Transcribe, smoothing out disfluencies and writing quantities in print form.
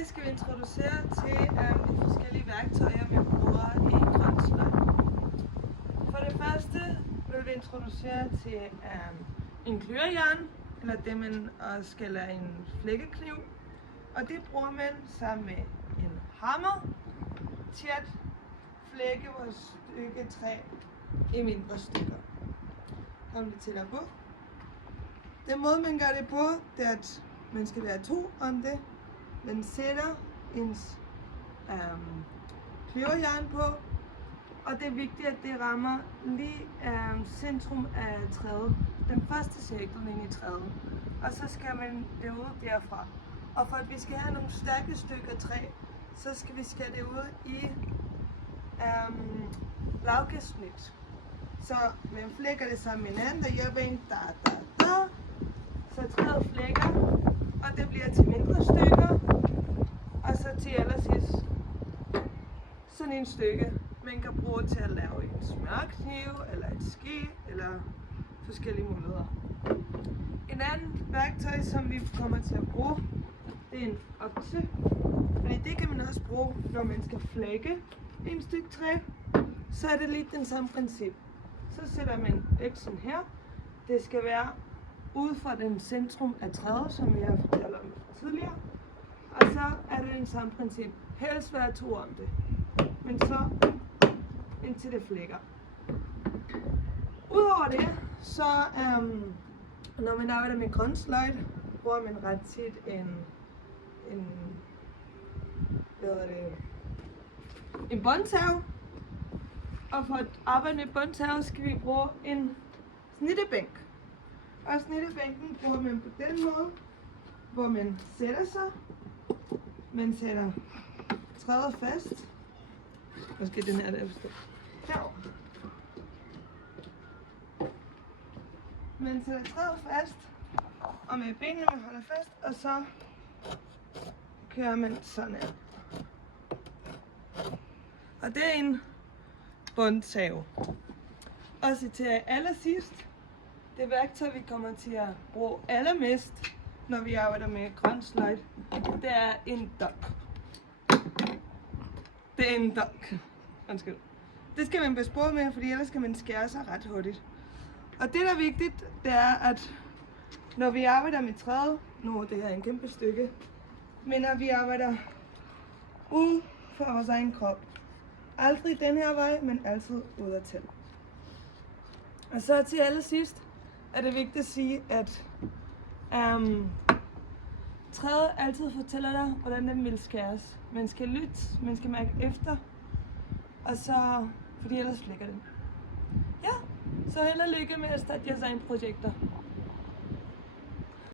dag skal vi introducere til de forskellige værktøjer, vi bruger i grøn sløjd. For det første vil vi introducere til en klyrejern, eller det man også kalder en flækkekniv. Og det bruger man sammen med en hammer til at flække vores stykke træ i mindre stykker. Kom lidt tættere på. Den måde man gør det på, det er at man skal være to om det. Man sætter ens kløverjern på, og det er vigtigt, at det rammer lige centrum af træet, den første cirkellinje i træet, og så skal man det ud derfra. Og for at vi skal have nogle stærke stykker træ, så skal vi skære det ud i lavkastsnit. Så man flækker det sammen med hinanden, der hjælper en så træet flækker, og det bliver til mindre stykker, og så til allersidst sådan en stykke, man kan bruge til at lave en smørkniv, eller et ske, eller forskellige muligheder. En anden værktøj, som vi kommer til at bruge, det er en okse, fordi det kan man også bruge, når man skal flække en stykke træ, så er det lidt den samme princip. Så sætter man øksen her, det skal være ud fra den centrum af træet, som vi har fortalt om tidligere. Og så er det den samme princip. Helst være to om det. Men så indtil det flækker. Udover det, så når man arbejder med grøn sløjd, bruger man ret tit en båndtag. Og for at arbejde med båndtag skal vi bruge en snittebænk. Og snittebænken bruger man på den måde, hvor man sætter sig. Man sætter træet fast. Måske den her der forstår. Herovre. Man sætter træet fast, og med benene man holder fast, og så kører man sådan her. Og det er en båndtag. Og så til allersidst, det værktøj, vi kommer til at bruge allermest, når vi arbejder med grøn sløjd, det er en dok. Det er en dok. Undskyld. Det skal man passe på med, fordi ellers skal man skære sig ret hurtigt. Og det, der er vigtigt, det er, at når vi arbejder med træet, nu det her er en kæmpe stykke, men når vi arbejder ud for vores egen krop, aldrig den her vej, men altid udadtil. Og så til allersidst er det vigtigt at sige, at træet altid fortæller dig, hvordan den vil skæres. Man skal lytte, man skal mærke efter, og så, fordi ellers flækker den. Ja, så held og lykke med at starte jeres egen projekter.